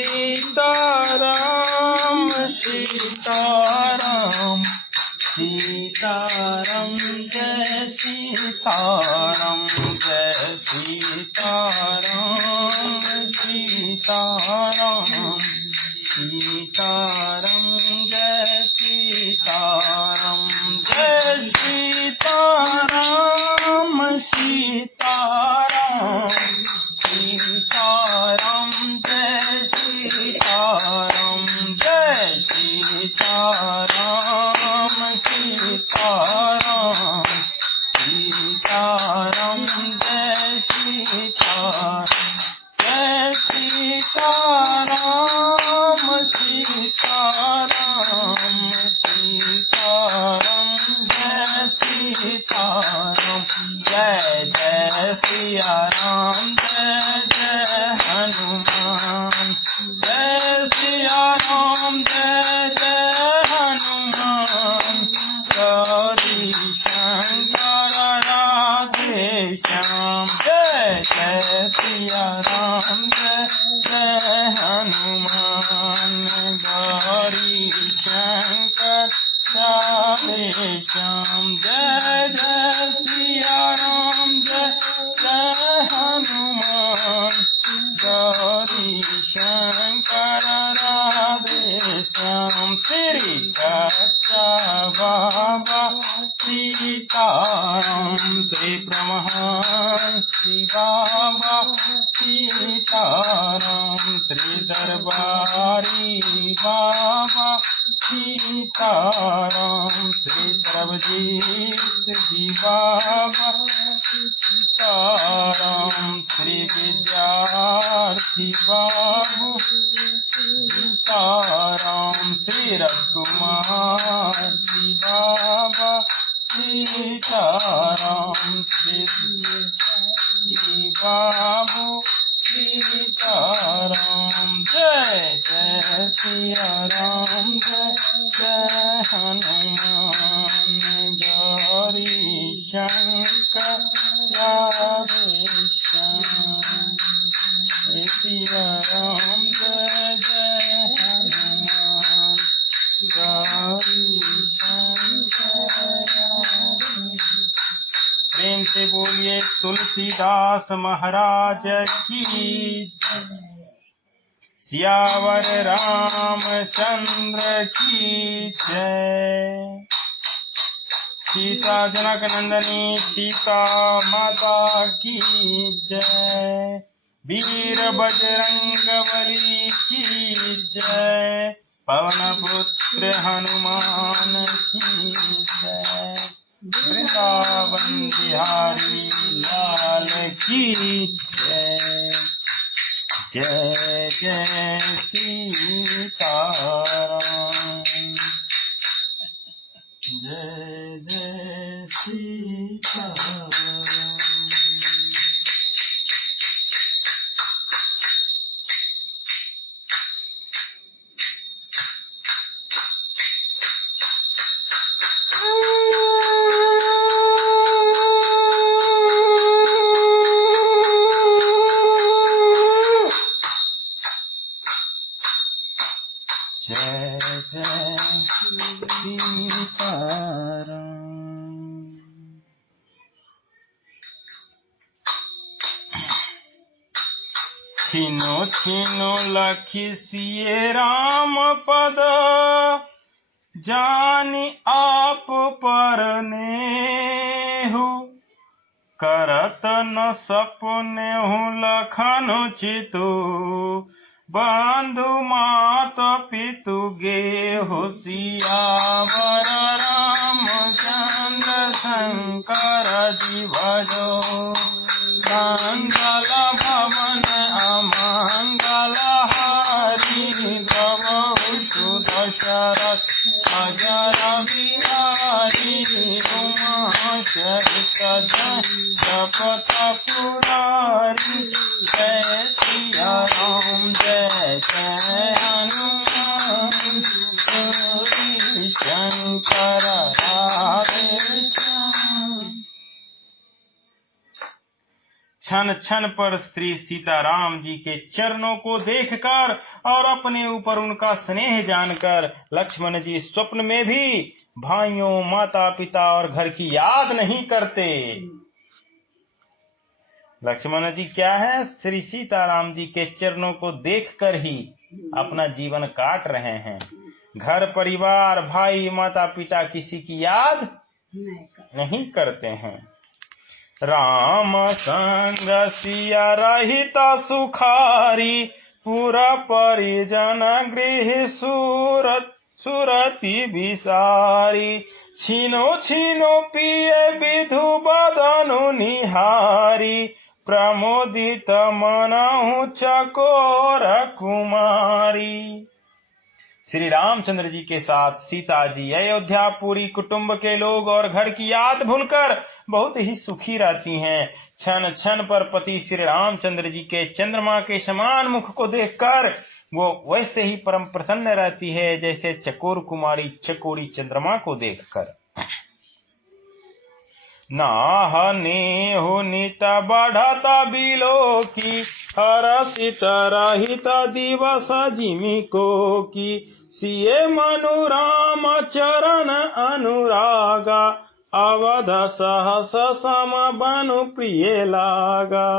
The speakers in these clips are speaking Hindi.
सीताराम सीताराम सीताराम जय सीताराम जय सीताराम सीताराम सीताराम जय सीताराम जय सीताराम सीताराम सीताराम जय सीताराम जय सीताराम सीताराम सीताराम जय सीताराम जय सीताराम सीताराम सीताराम जय सीताराम जय जय सिया राम जय जय हनुमान जय सिया राम जय जय हनुमान गौरी शंकर राधे श्याम जय जय सिया राम जय जय हनुमान गौरी शंकर राधे श्याम जय जय सिया राम जय जय हनुमान गौरी शंकर राधे श्याम श्री कच्चा बाबा सीताराम श्री ब्रह्मश्री बाबा सीताराम श्री दरबारी बाबा सीताराम श्री सर्वजीत जी बाबा सीताराम श्री विद्यार्थी बाबू सीताराम श्री राजकुमार जी बाबा सीताराम श्री बाबू सीताराम जय जय सिया राम जय जय हनुमान गौरी शंकर राधे श्याम सिया राम जय जय हनुमान गौरी शंकर प्रेम से बोलिए तुलसीदास महाराज की सियावर रामचंद्र की जय। सीता जनक नंदनी सीता माता की जय। वीर बजरंगबली की जय। पवन पुत्र हनुमान की जय। वृंदावन बिहारी लाल की जय। जय जय सीताराम जय जय सीताराम। जय जय सीताराम। छिनो छिनो लखि सिए राम पद जानि आप परनेहु। करत न सपनेहु लखन चितु बंधु मात पितु गेहु। सियावर रामचंद्र शंकर जी भजो। मंगल भवन अमंगल हारी प्रभु दशरथ अजर बिहारी। उमाशरित जपत पुरारी। जय सिया राम जय जय हनुमान गौरी शंकर राधे श्याम। क्षण क्षण पर श्री सीताराम जी के चरणों को देखकर और अपने ऊपर उनका स्नेह जानकर लक्ष्मण जी स्वप्न में भी भाइयों, माता पिता और घर की याद नहीं करते। लक्ष्मण जी क्या है, श्री सीताराम जी के चरणों को देखकर ही अपना जीवन काट रहे हैं। घर परिवार, भाई, माता पिता किसी की याद नहीं करते हैं। राम संग सिया रहित सुखारी, पूरा परिजन गृह सुरति विसारी। छीनो छीनो पिए विधु बदनु निहारी, प्रमोदित मनहु चकोर कुमारी। श्री रामचंद्र जी के साथ सीता जी अयोध्यापुरी कुटुंब के लोग और घर की याद भूलकर बहुत ही सुखी रहती हैं। क्षण क्षण पर पति श्री रामचंद्र जी के चंद्रमा के समान मुख को देखकर वो वैसे ही परम प्रसन्न रहती है जैसे चकोर कुमारी चकोरी चंद्रमा को देखकर। नाह नेहु नित बढ़त बिलो की, हरसित रहित दिवस जिमि को की। सिए मनु राम चरण अनुरागा, अवध सहस सम बनु प्रिय लागा।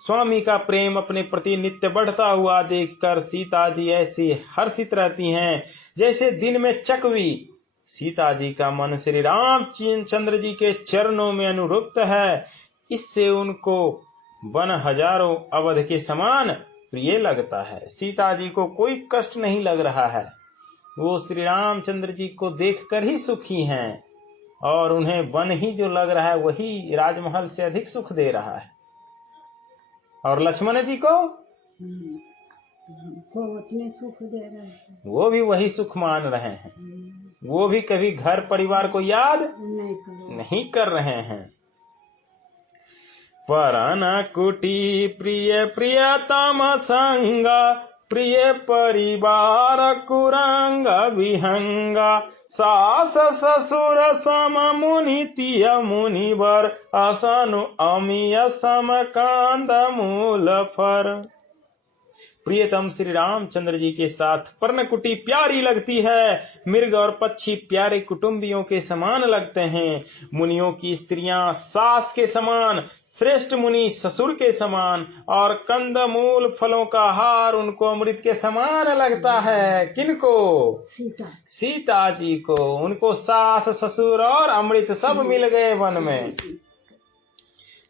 स्वामी का प्रेम अपने प्रति नित्य बढ़ता हुआ देखकर सीता जी ऐसी हर्षित रहती हैं जैसे दिन में चकवी। सीता जी का मन श्री रामचंद्र जी के चरणों में अनुरक्त है, इससे उनको वन हजारों अवध के समान प्रिय लगता है। सीता जी को कोई कष्ट नहीं लग रहा है, वो श्री रामचंद्र जी को देखकर ही सुखी हैं और उन्हें वन ही जो लग रहा है वही राजमहल से अधिक सुख दे रहा है। और लक्ष्मण जी को उतने सुख दे रहे हैं, वो भी वही सुख मान रहे हैं, वो भी कभी घर परिवार को याद नहीं कर रहे हैं। परन कुटी प्रिय प्रियतम संगा, प्रिय परिवार कुरंग विहंगा। सास ससुर सम मुनि तिय मुनिवर, असनु अमिय सम कांद मूल फर। प्रियतम श्री रामचंद्र जी के साथ पर्णकुटी प्यारी लगती है, मृग और पक्षी प्यारे कुटुंबियों के समान लगते हैं। मुनियों की स्त्रियां सास के समान, श्रेष्ठ मुनि ससुर के समान और कंद मूल फलों का हार उनको अमृत के समान लगता है। किनको? सीता जी को। उनको सास ससुर और अमृत सब मिल गए वन में।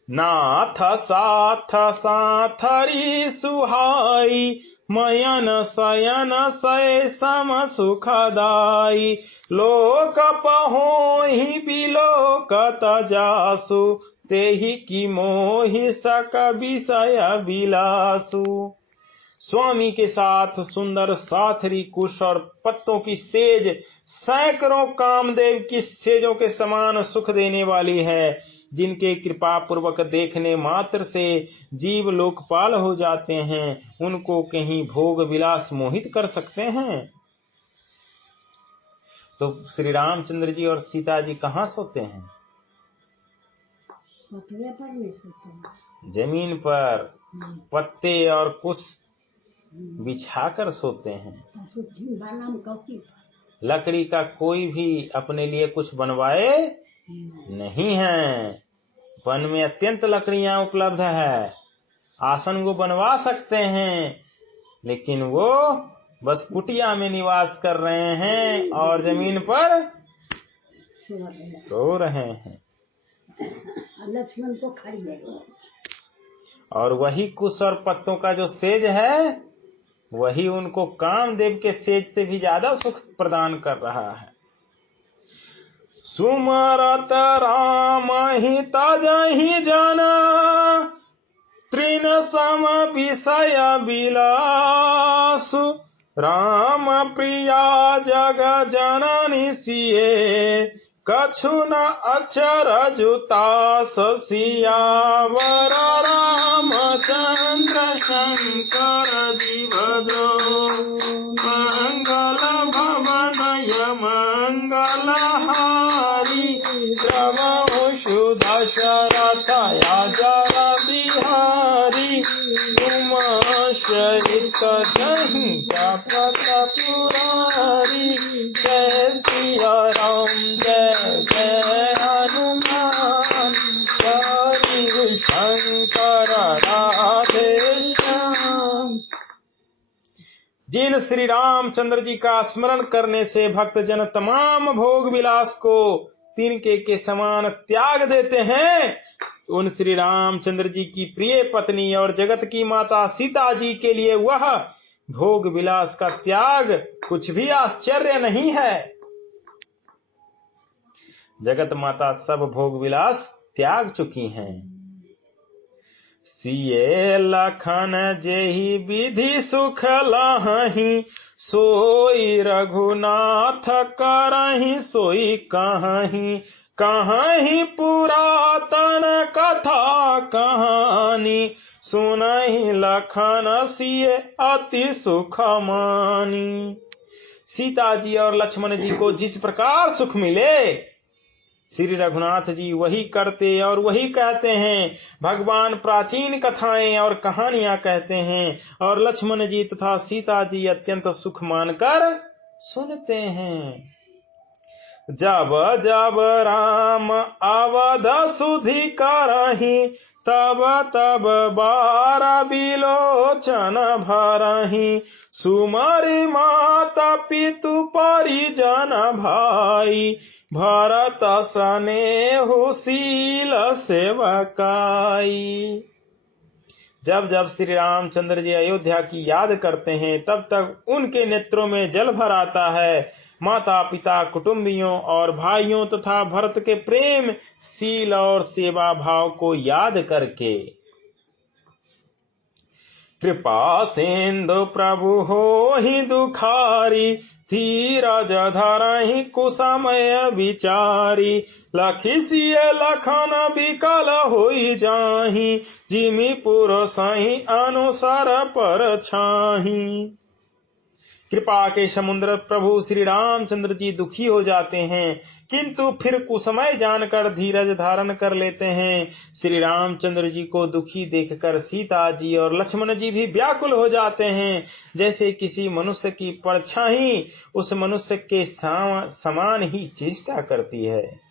नाथ साथ साथरी सुहाई, मयन सयन सय सम सुखदाई। लोक पहोहि बिलोकत जासु, तेहि की मोहि सक विषय विलासु। स्वामी के साथ सुंदर साथरी कुश और पत्तों की सेज सैकड़ों कामदेव की सेजों के समान सुख देने वाली है, जिनके कृपा पूर्वक देखने मात्र से जीव लोकपाल हो जाते हैं। उनको कहीं भोग विलास मोहित कर सकते हैं? तो श्री रामचंद्र जी और सीता जी कहाँ सोते हैं? पर नहीं सोते हैं, जमीन पर पत्ते और कुश बिछाकर सोते हैं। लकड़ी का कोई भी अपने लिए कुछ बनवाए नहीं है। वन में अत्यंत लकड़ियां उपलब्ध है, आसन वो बनवा सकते हैं, लेकिन वो बस कुटिया में निवास कर रहे हैं और जमीन पर सो रहे हैं। लक्ष्मण को खड़ी है। और वही कुश और पत्तों का जो सेज है वही उनको कामदेव के सेज से भी ज्यादा सुख प्रदान कर रहा है। सुमरत राम ही तजहि जना, तृण सम विषय विलासु। राम प्रिया जग जननी सिए, कछु न अचर जुतास। सियावर रामचंद्र शंकर जीवदो, मंगल भवनय मंगल हारी। प्रभु दशरथ या कहीं जापत पुरारी। जय सिया राम जय जय हनुमान, हरि शंकर राधे श्याम। जिन श्री रामचंद्र जी का स्मरण करने से भक्त जन तमाम भोग विलास को तिनके के समान त्याग देते हैं, उन श्री रामचंद्र जी की प्रिय पत्नी और जगत की माता सीता जी के लिए वह भोग विलास का त्याग कुछ भी आश्चर्य नहीं है। जगत माता सब भोग विलास त्याग चुकी हैं। सिए लखन जेहि विधि सुख लहहि, सोई रघुनाथ करहि सोई कहहि। कहहि पुरातन कथा कहानी, सुनहि लखन सिए अति सुख मानी। सीता जी और लक्ष्मण जी को जिस प्रकार सुख मिले, श्री रघुनाथ जी वही करते और वही कहते हैं। भगवान प्राचीन कथाएं और कहानियां कहते हैं और लक्ष्मण जी तथा सीता जी अत्यंत सुख मानकर सुनते हैं। जब जब राम अवध सुधि करहि, तब तब बार बिलोचन भरहि। सुमरि माता पितु परिजन भाई, भरत स्नेहु शील सेवकाई। जब जब श्री रामचंद्र जी अयोध्या की याद करते हैं, तब तक उनके नेत्रों में जल भर आता है। माता पिता कुटुंबियों और भाइयों तथा भरत के प्रेम शील और सेवा भाव को याद करके। कृपा सिंधु प्रभु होहि दुखारी, धीरज धरहि कुसमय विचारी। लखि सिए लखन विकल होई जाहि, जिमि पुरसहि अनुसार पर छाहि। कृपा के समुद्र प्रभु श्री रामचंद्र जी दुखी हो जाते हैं, किंतु फिर कुसमय जानकर धीरज धारण कर लेते हैं। श्री रामचंद्र जी को दुखी देखकर सीता जी और लक्ष्मण जी भी व्याकुल हो जाते हैं, जैसे किसी मनुष्य की परछाई उस मनुष्य के समान ही चेष्टा करती है।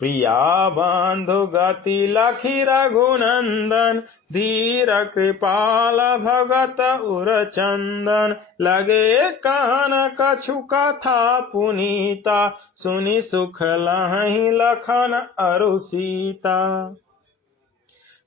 प्रिया बंधु गति लखी रघुनंदन, धीर कृपाल भगत उर चंदन। लगे कहन कछु कथा पुनीता, सुनि सुख लहहि लखन अरु सीता।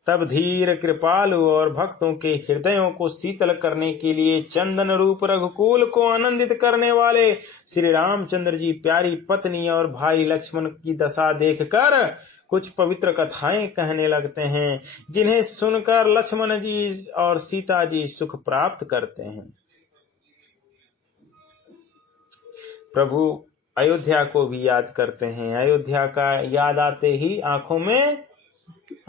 तब धीर कृपालु और भक्तों के हृदयों को शीतल करने के लिए चंदन रूप रघुकुल को आनंदित करने वाले श्री रामचंद्र जी प्यारी पत्नी और भाई लक्ष्मण की दशा देखकर कुछ पवित्र कथाएं कहने लगते हैं, जिन्हें सुनकर लक्ष्मण जी और सीता जी सुख प्राप्त करते हैं। प्रभु अयोध्या को भी याद करते हैं। अयोध्या का याद आते ही आंखों में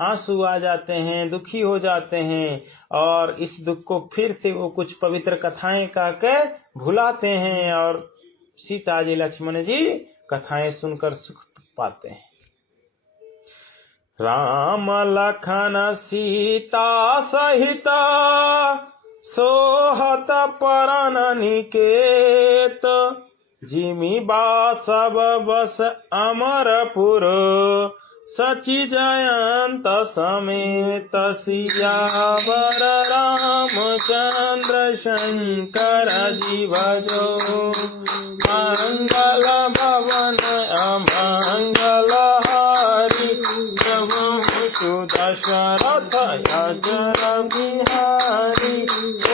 आंसू आ जाते हैं, दुखी हो जाते हैं और इस दुख को फिर से वो कुछ पवित्र कथाएं कहकर भुलाते हैं और सीता जी लक्ष्मण जी कथाएं सुनकर सुख पाते हैं। राम लखन सीता सहित सोहत परन निकेत, जिमि बासव बस अमरपुर। सचि जयंत समेत सियावर रामचंद्र शंकर जी भजो। मंगल भवन अमंगल हारी, प्रभु दशरथ अजर बिहारी।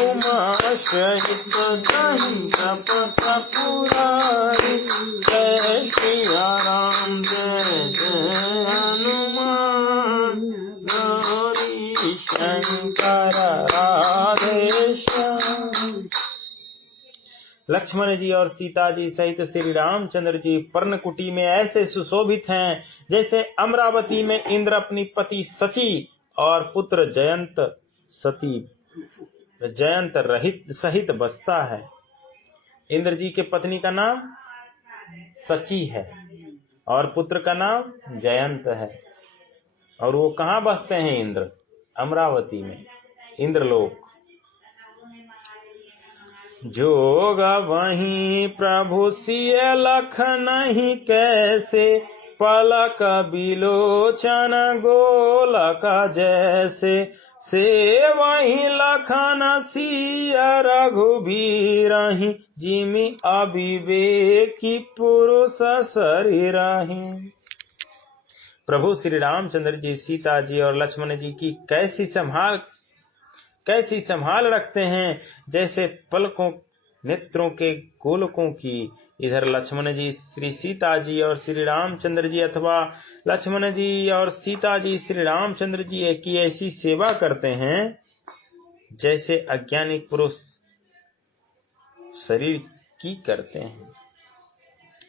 उमाश्रयित दंत पुरारी, जय श्री राम जय जय हनुमान। गौरी शंकर राधे श्याम। लक्ष्मण जी और सीता जी सहित श्री रामचंद्र जी पर्णकुटी में ऐसे सुशोभित हैं, जैसे अमरावती में इंद्र अपनी पति सची और पुत्र जयंत रहित सहित बसता है। इंद्र जी के पत्नी का नाम सची है और पुत्र का नाम जयंत है। और वो कहाँ बसते हैं? इंद्र, अमरावती में, इंद्रलोक। जोग वहीं प्रभु सिय लख नहीं कैसे, पलक बिलोचन गोलक जैसे, से वहीं लखन सिय रघुबीरहि, जिमि अविवेकी पुरुष शरीरहि। प्रभु श्री रामचंद्र जी सीता जी और लक्ष्मण जी की कैसी संभाल रखते हैं, जैसे पलकों नेत्रों के गोलकों की। इधर लक्ष्मण जी श्री सीता जी और श्री रामचंद्र जी अथवा लक्ष्मण जी और सीता जी श्री रामचंद्र जी की ऐसी सेवा करते हैं जैसे अज्ञानी पुरुष शरीर की करते हैं।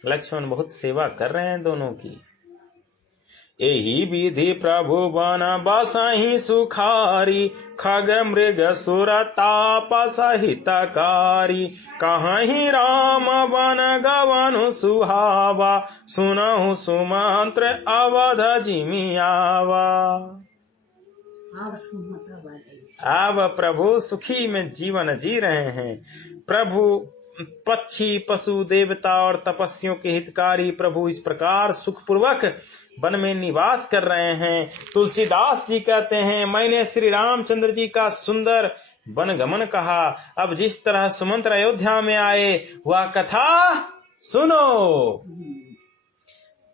लक्ष्मण बहुत सेवा कर रहे हैं दोनों की। एही विधि प्रभु बन बसहि सुखारी, खग मृग सुर तापस हितकारी, कहहि राम बन गवनु सुहावा, सुनहु सुमंत्र अवध जिमि आवा। अब प्रभु सुखी में जीवन जी रहे हैं। प्रभु पक्षी पशु देवता और तपस्वियों के हितकारी प्रभु इस प्रकार सुखपूर्वक वन में निवास कर रहे हैं। तुलसीदास जी कहते हैं, मैंने श्री रामचंद्र जी का सुंदर वन गमन कहा। अब जिस तरह सुमंत्र अयोध्या में आए वह कथा सुनो।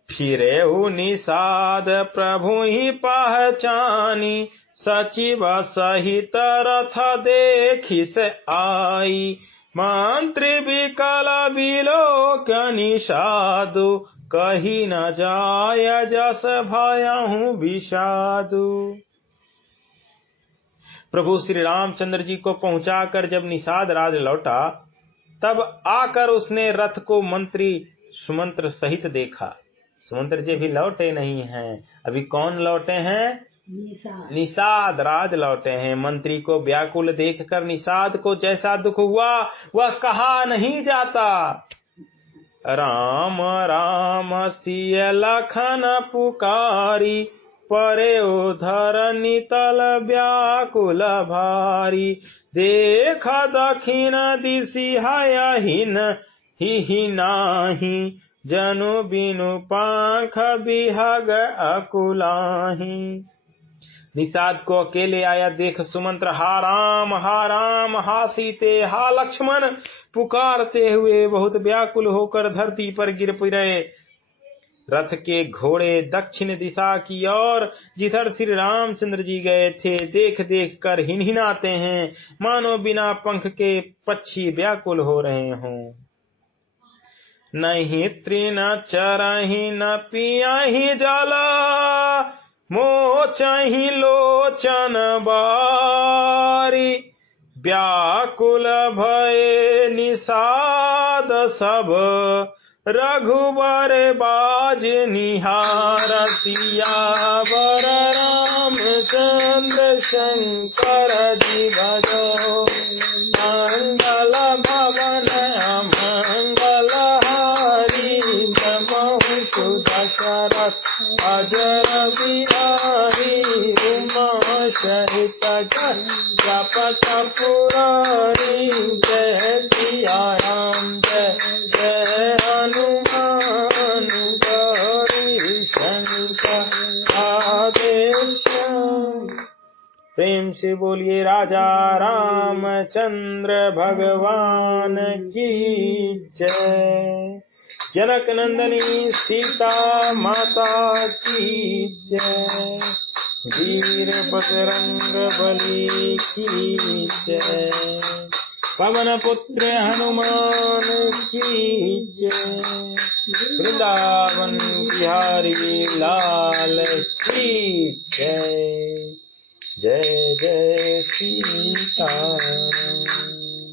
फिरेहु निषाद प्रभु ही पहचानी, सचिव सहित रथ देखि से आई, मंत्री विकल बिलोक निषादु, कही न जाय जस भयहु विषादु। प्रभु श्री रामचंद्र जी को पहुंचाकर जब निषाद राज लौटा, तब आकर उसने रथ को मंत्री सुमंत्र सहित देखा। सुमंत्र जी भी लौटे नहीं हैं। अभी कौन लौटे हैं? निषाद राज लौटे हैं। मंत्री को व्याकुल देखकर निषाद को जैसा दुख हुआ वह कहा नहीं जाता। राम राम सिय लखन पुकारी, परे उधर नितल व्याकुल भारी, देख दक्षिण दिशि हयहिन ही नाही, जनु बिनु पांख बिहग अकुलाही। निषाद को अकेले आया देख सुमंत्र हा राम हा सीते हा लक्ष्मण पुकारते हुए बहुत व्याकुल होकर धरती पर गिर पड़े। रथ के घोड़े दक्षिण दिशा की ओर जिधर श्री रामचंद्र जी गए थे देख देख कर हिनहिनाते हैं, मानो बिना पंख के पक्षी व्याकुल हो रहे हों। नहीं तृण चरहि न पियहि जल, मोचहि लोचन बारी, व्याकुल भये निषाद सब, रघुबर बाज निहार, सियावर रामचंद्र शंकर जी भजो, मंगल भवन अमंगल हारी, नमः सुदशरथ अजर बिहारी, उमा सहित जपत पुरारी, जय सिया राम जय जय हनुमान, गौरी शंकर आदेश। प्रेम से बोलिए राजा रामचंद्र भगवान की जय। जनक नंदनी सीता माता की जय। वीर बजरंग बली की जय। पवन पुत्र हनुमान की जय। वृंदावन बिहारी लाल की जय। जय जय सीताराम।